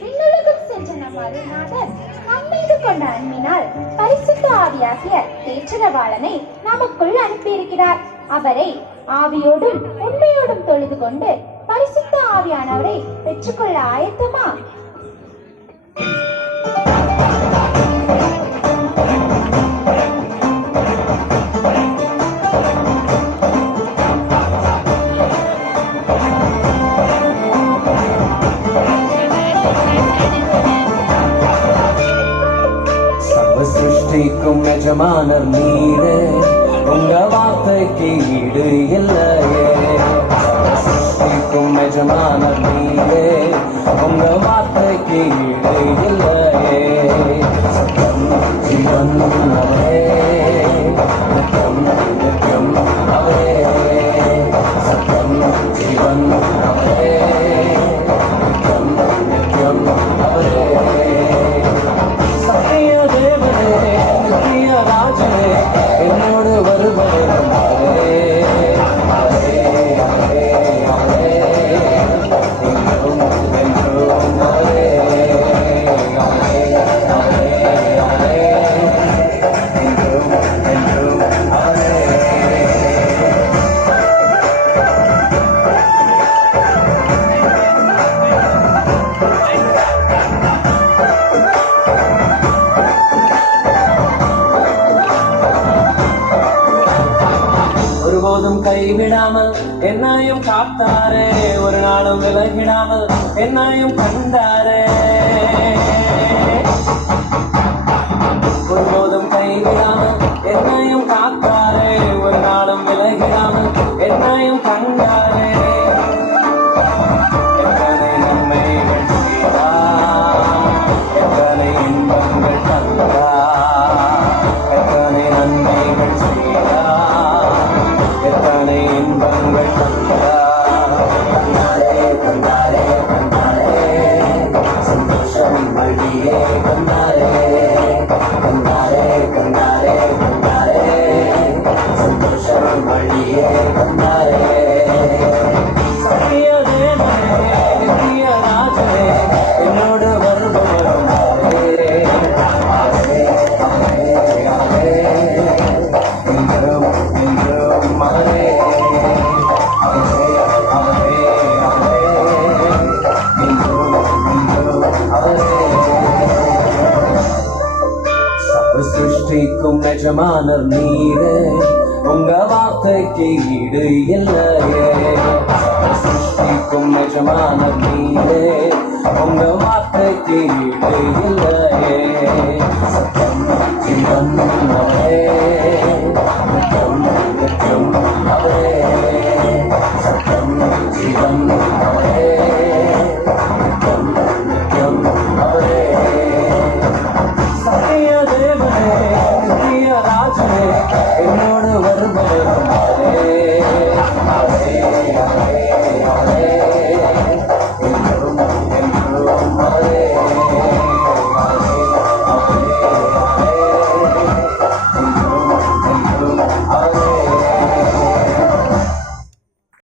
விண்ணுலகம் சென்ற நம் அருள்நாதர் நம்மீது கொண்ட அன்பினால் பரிசுத்த ஆவியாகிய தேற்றரவாளனை நமக்குள் அனுப்பியிருக்கிறார். அவரை ஆவியோடும் உண்மையோடும் தொழுது கொண்டு பரிசுத்த ஆவியானவரை பெற்றுக்கொள்ள ஆயத்தமா? சிருஷ்டிக்கும் எஜமானர் நீரே, உங்க வார்த்தைக்கு ஈடு இல்லையே. சிருஷ்டிக்கும் எஜமானர் நீரே, உங்க வார்த்தைக்கு ஈடு இல்லையே. சத்தம் ஜீவன் அவரே, நித்தியம் நித்தியம் அவரே. சத்தம் ஜீவன் அவரே, நித்தியம் நித்தியம் அவரே. என்னோடு வருபவரே ஒருபோதும் கைவிடாமல் என்னையும் காத்தாரே, ஒரு நாளும் விலகிடாமல் என்னையும் கண்டாரே. ஒருபோதும் கைவிடாமல் என்னையும் காத்தாரே, ஒரு நாளும் விலகிடாமல் என்னையும் கண்டாரே. எத்தனை நன்மைகள் செய்தார், எத்தனை இன்பங்கள் தந்தார், எத்தனை நன்மைகள் செய்தார், எத்தனை இன்பங்கள் தந்தாரே தந்தாரே தந்தாரே. சந்தோஷம் வழியே தந்தாரே தந்தாரே தந்தாரே தந்தாரே. சந்தோஷம் வழியே தந்தாரே. சத்திய தேவனே, நித்திய ராஜனே, என்னோடு வருபவரும் அவரே அவரே அவரே அவரே. என்றும் என்றும் அவரே அவரே அவரே அவரே. என்றும் என்றும் அவரே. சர்வ சிருஷ்டிக்கும் எஜமானர் நீரே, உங்க வார்த்தைக்கு ஈடு இல்லையே. சர்வ சிருஷ்டிக்கும் எஜமானர் நீரே, உங்க வார்த்தைக்கு ஈடு இல்லையே.